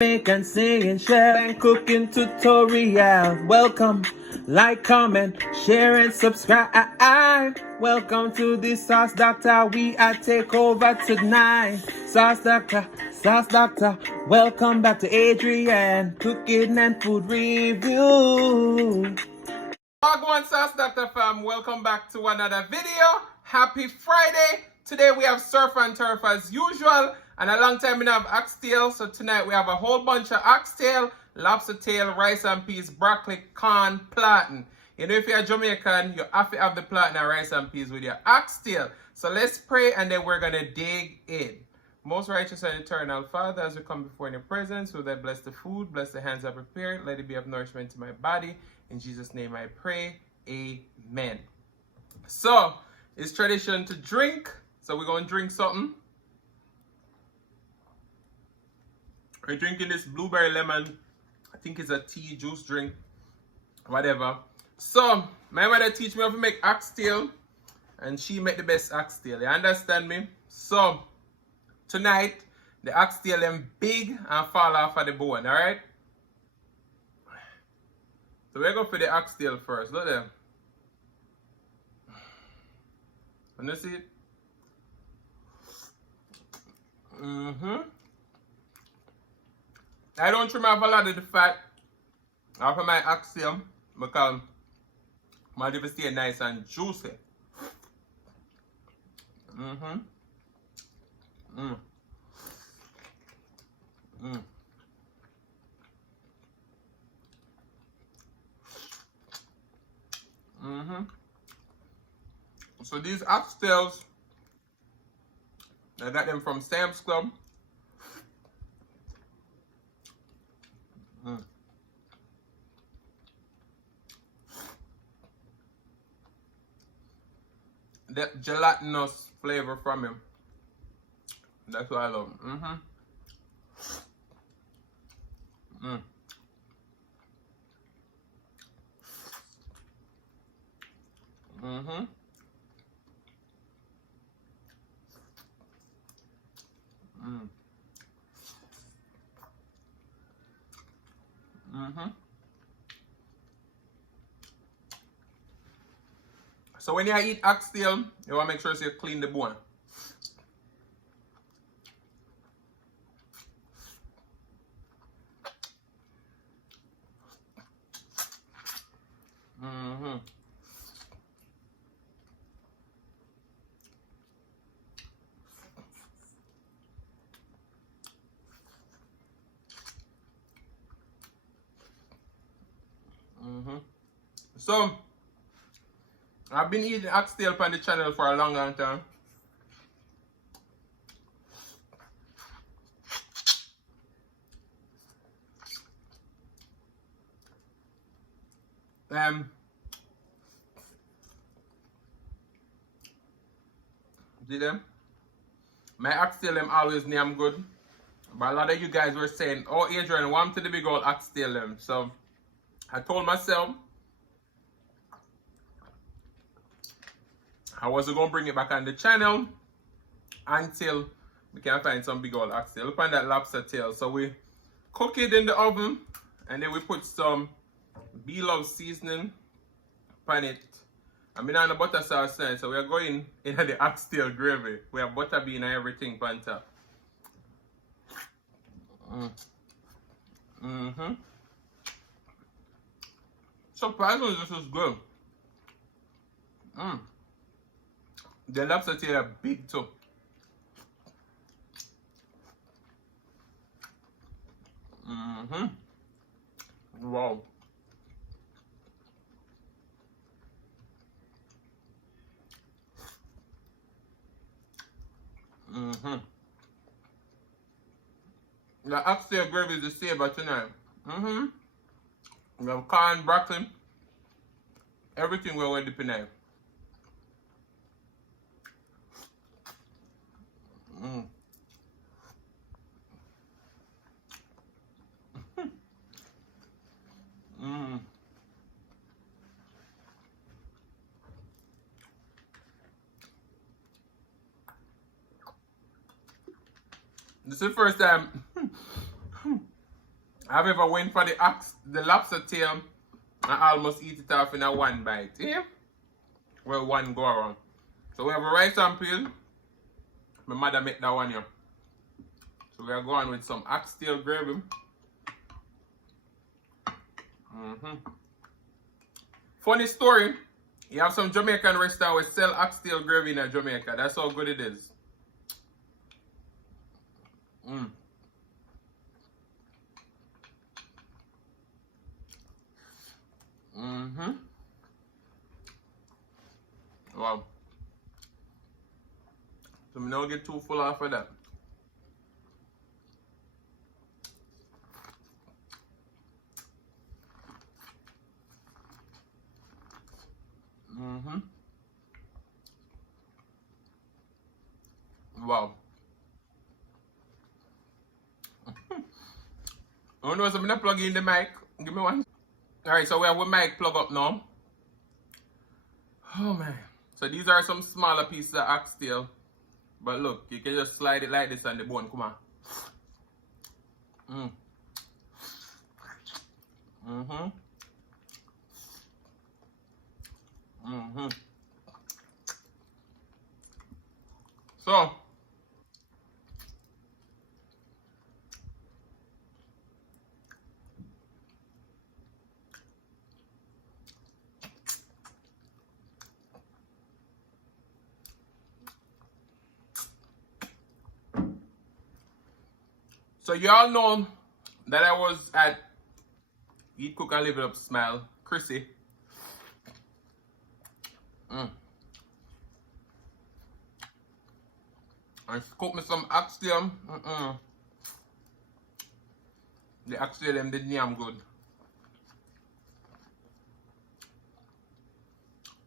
Make and sing and share and cooking tutorial. Welcome, like, comment, share and subscribe. Welcome to the Sauce Doctor. We are take over tonight. Sauce Doctor. Welcome back to Adrian, cooking and food review. Wagwan Sauce Doctor fam, welcome back to another video. Happy Friday. Today we have surf and turf as usual. And a long time we have oxtail. So tonight we have a whole bunch of oxtail, lobster tail, rice and peas, broccoli, corn, plantain. You know, if you're Jamaican, you have to have the plantain and rice and peas with your oxtail. So let's pray and then we're going to dig in. Most righteous and eternal Father, as we come before in your presence, will that bless the food, bless the hands I prepared, let it be of nourishment to my body. In Jesus' name I pray, amen. So, it's tradition to drink. So we're going to drink something. We're drinking this blueberry lemon. I think it's a tea, juice drink, whatever. So, my mother teach me how to make oxtail. And she make the best oxtail. You understand me? So, tonight, the oxtail them big and fall off of the bone, alright? So we're going for the oxtail first. Look there. Can you see it? I don't trim off a lot of the fat off of my oxtail because my liver stay nice and juicy. So these oxtails, I got them from Sam's Club. That gelatinous flavor from him. That's what I love. So when you eat oxtail, you want to make sure you clean the bone. So, I've been eating oxtail on the channel for a long time. See them? My oxtail them always name good. But a lot of you guys were saying, oh Adrian, want to the big old oxtail them. So, I told myself I wasn't going to bring it back on the channel until we can find some big old oxtail. Look on that lobster tail. So we cook it in the oven and then we put some Bloveslife seasoning on it. I mean on the butter sauce side. So we are going in the oxtail gravy. We have butter bean and everything on top. Surprisingly, this is good. The lobster tail are big too. Wow. The oxtail gravy is the saver tonight. We have corn, broccoli, everything we're going to dip in there. This is the first time I've ever went for the lobster tail and almost eat it off in a one bite. Yeah? Well, one go around. So we have a rice and peel. My mother make that one here. So we are going with some oxtail gravy. Funny story. You have some Jamaican restaurant where sell oxtail gravy in Jamaica. That's how good it is. Wow. So we don't get too full off of that. Wow. Oh no, so I'm gonna plug in the mic. Give me one. Alright, so we have our mic plug up now. Oh man. So these are some smaller pieces of oxtail. But look, you can just slide it like this and the bone come on. So you all know that I was at Eat Cook and Live It Up Smile, Chrissy. And she cooked me some oxtail. The oxtail them did damn good.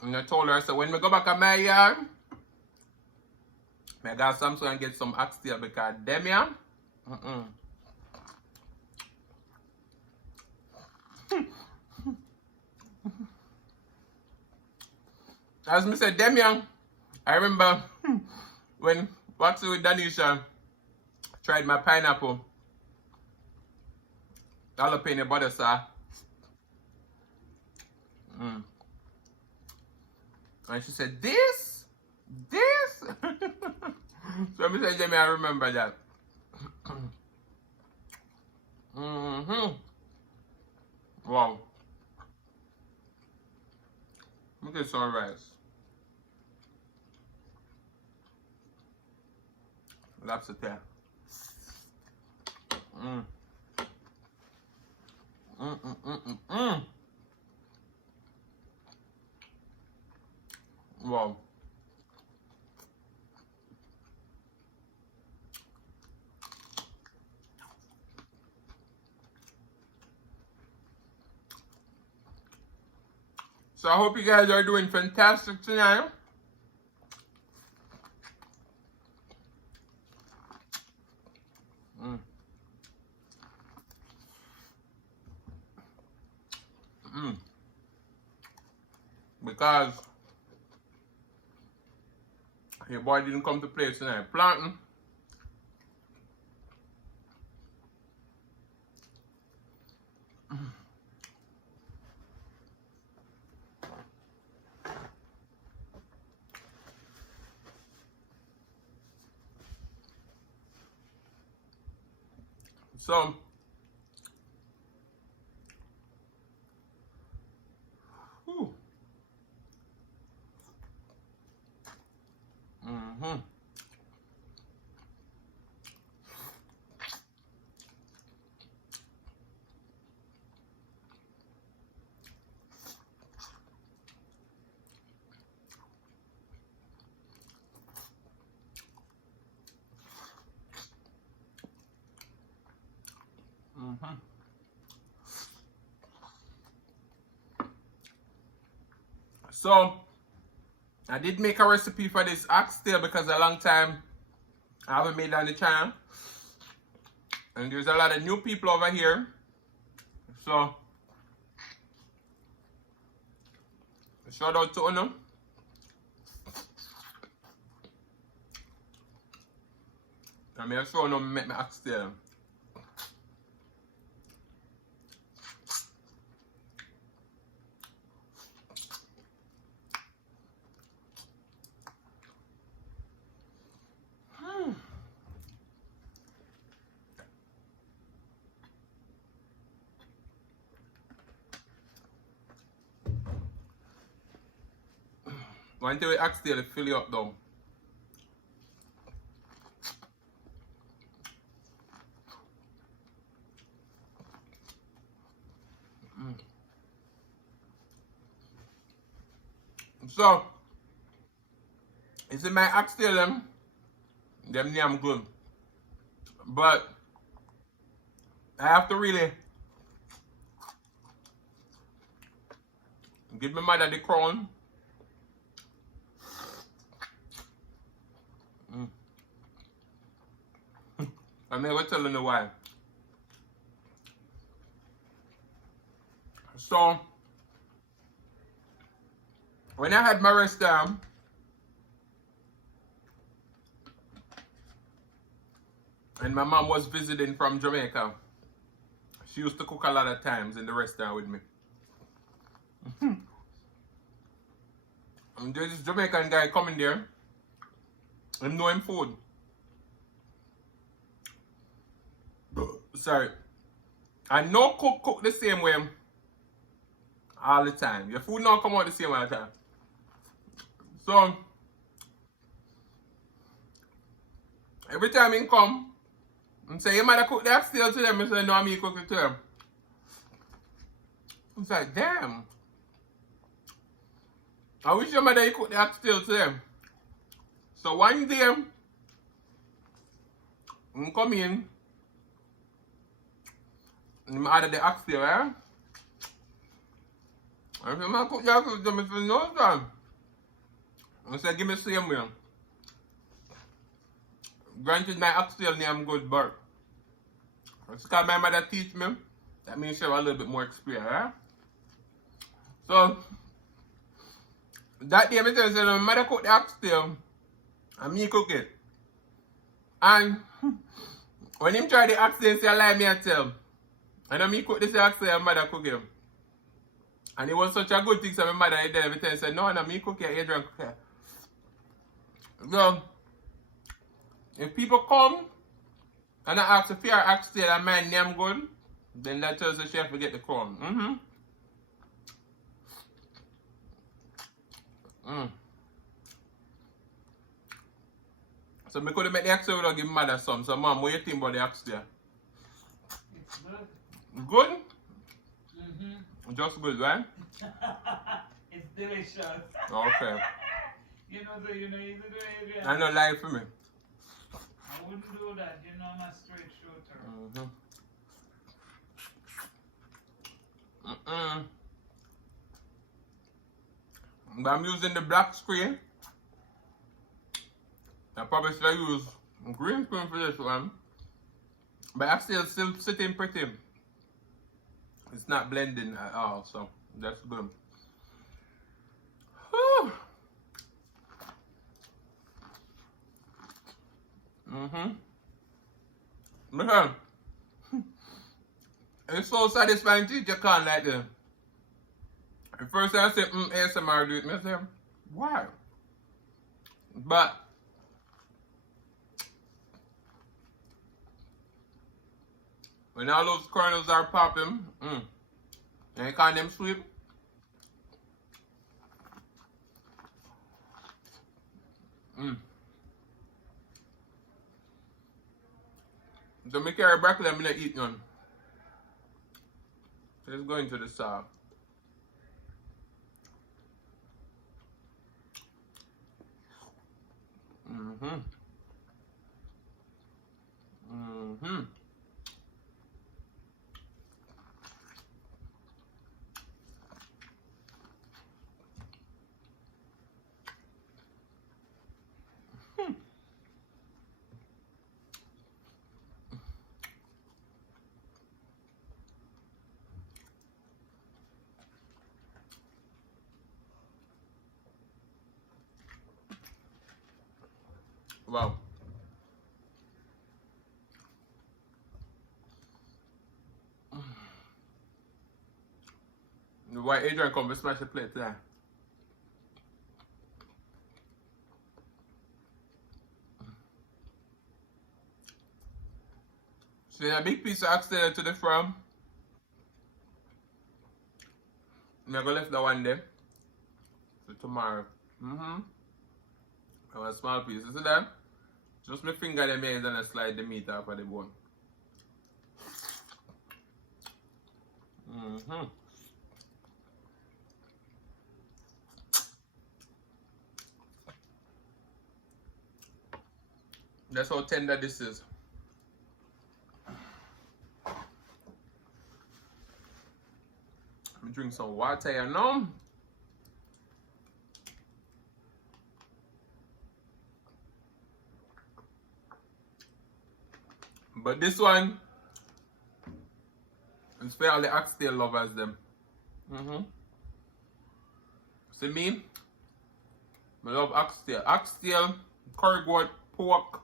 And I told her, so when we go back to my yard, I got something and get some oxtail because them yeah. As me said, them young, I remember when Waxy with Danisha tried my pineapple jalapeno butter sauce. And she said, this? So I said, Jamie, I remember that. Wow. Look at some rice. Lobster tail. Wow. So I hope you guys are doing fantastic tonight. Because your boy didn't come to play tonight. Planting. So So I did make a recipe for this oxtail because a long time I haven't made it on the channel. And there's a lot of new people over here. So shout out to Uno. I mean, I saw no make me oxtail. One thing with oxtail, it fill you up though. So, you see my oxtail them name good. But I have to really give my mother the crown. I'm never telling you why. So, when I had my rest time, and my mom was visiting from Jamaica, she used to cook a lot of times in the restaurant with me. And there's this Jamaican guy coming there, and know him food. Sorry. And no cook the same way all the time. Your food not come out the same all the time. So, every time he come, and say, your mother cook the oxtail to them, and say, no, me cook it to them. It's like, damn. I wish your mother cook the oxtail to them. So one day, I come in, and I added the oxtail, eh? I said, man, cook the oxtail to them. I said, no, son. I said, give me the same way. Granted, my oxtail name good, but it's because my mother teach me. That means she have a little bit more experience, eh? So, that day, I said, my mother cook the oxtail, and me cook it. And when him try the oxtail, say, I lie me I tell. And then me cook this oxtail, and mother cook him. And it was such a good thing, so my mother did every time said, no, me cook it, Adrian cook it. So, if people come and I ask if your oxtail and my name good, then that tells the chef to get the crumb. So I could make the oxtail without give mother some. So mom, what do you think about the oxtail? It's good. Good? Just good, right? It's delicious. Okay. You know, you easy to do, Adrian. I know lie for me. I wouldn't do that. You know, I'm a straight shooter. But I'm using the black screen. I probably should use green screen for this one. But I'm still sitting pretty. It's not blending at all, so that's good. Whew. Listen, it's so satisfying to eat your corn like this. At first I said, ASMR do it. I said, why? But when all those kernels are popping, and you call them sweet. So me carry broccoli and I eat none. Let's go into the sauce. Wow. why Adrian come to smash the plate there. See a big piece of oxtail to the front. I'm gonna left that one there for tomorrow. And a small piece. You see that? Just my finger them here and then I slide the meat off of the bone. That's how tender this is. Let me drink some water here now. But this one is for all the oxtail lovers them. See me? I love oxtail. Oxtail, curry goat, pork.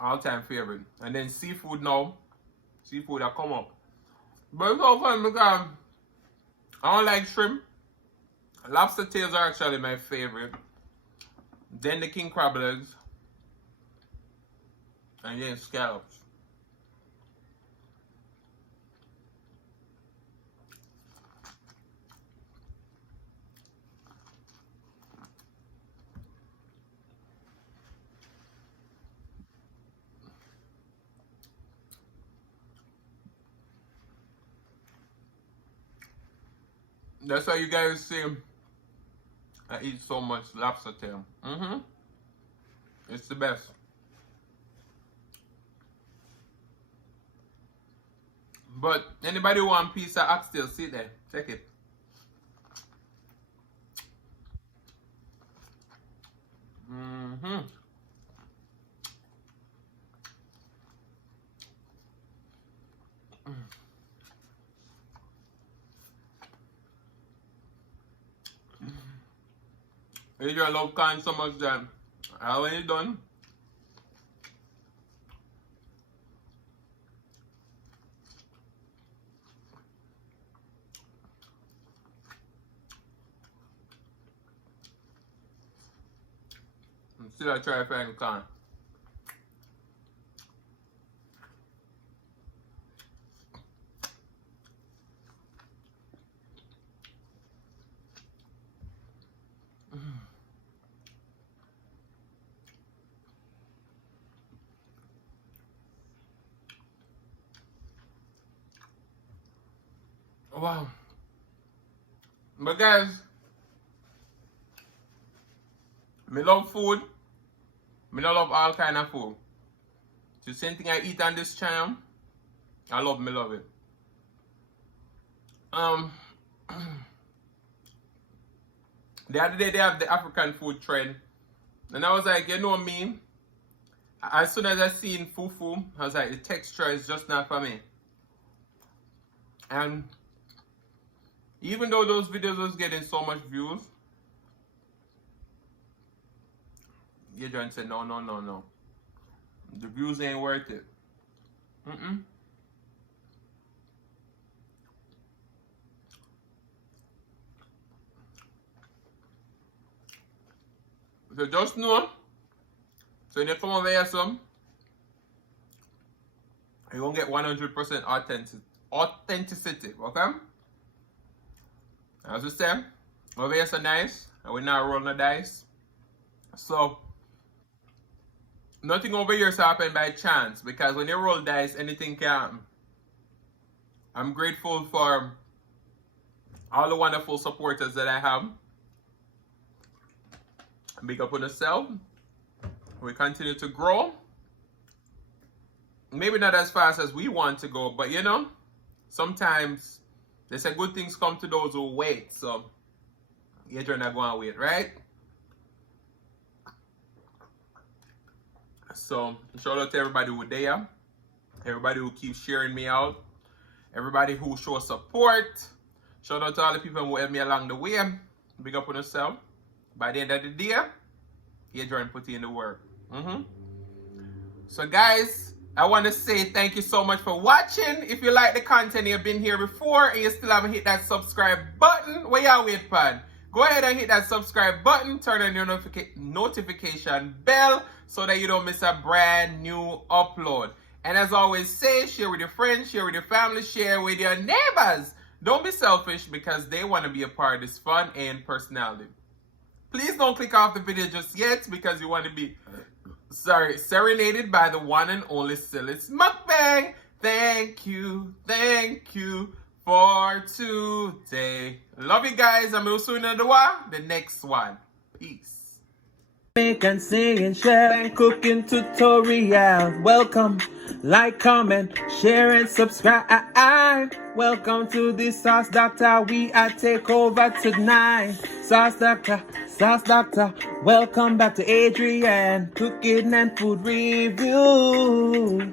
All time favorite. And then seafood now. Seafood that come up. But it's so fun because I don't like shrimp. Lobster tails are actually my favorite. Then the king crab legs. And then scallops. That's why you guys see I eat so much lobster tail. It's the best. But anybody who want a piece of oxtail, sit there. Take it. Adrian love corn so much that when you're done, still I try to find corn. Wow. But guys, me love food. Me not love all kind of food. The same thing I eat on this channel, I love it. The other day they have the African food trend. And I was like, you know me, as soon as I seen fufu, I was like, the texture is just not for me. And even though those videos was getting so much views, Adrian said, no. The views ain't worth it. So just know, so when you come over here some, you won't get 100% authenticity, okay? As we say, over here so nice, and we're not rolling the dice. So, nothing over here is happening by chance, because when you roll dice, anything can happen. I'm grateful for all the wonderful supporters that I have. Big up on yourself. We continue to grow. Maybe not as fast as we want to go, but you know, sometimes they say good things come to those who wait. So, you're not going to wait, right? So, shout out to everybody who there, everybody who keeps sharing me out, everybody who shows support. Shout out to all the people who helped me along the way. Big up on yourself. By the end of the day, Adrian put in the work. So guys, I want to say thank you so much for watching. If you like the content, you've been here before and you still haven't hit that subscribe button, where y'all wait for? Go ahead and hit that subscribe button, turn on your notification bell so that you don't miss a brand new upload. And as always say, share with your friends, share with your family, share with your neighbors. Don't be selfish because they want to be a part of this fun and personality. Please don't click off the video just yet because you want to be serenaded by the one and only Oxtails Mukbang. Thank you for today. Love you guys. I'm also in the next one. Peace. Make and sing and share and cooking tutorial. Welcome, like, comment, share and subscribe. Welcome to the Sauce Doctor. We are take over tonight. Sauce Doctor. Welcome back to Adrian, cooking and food review.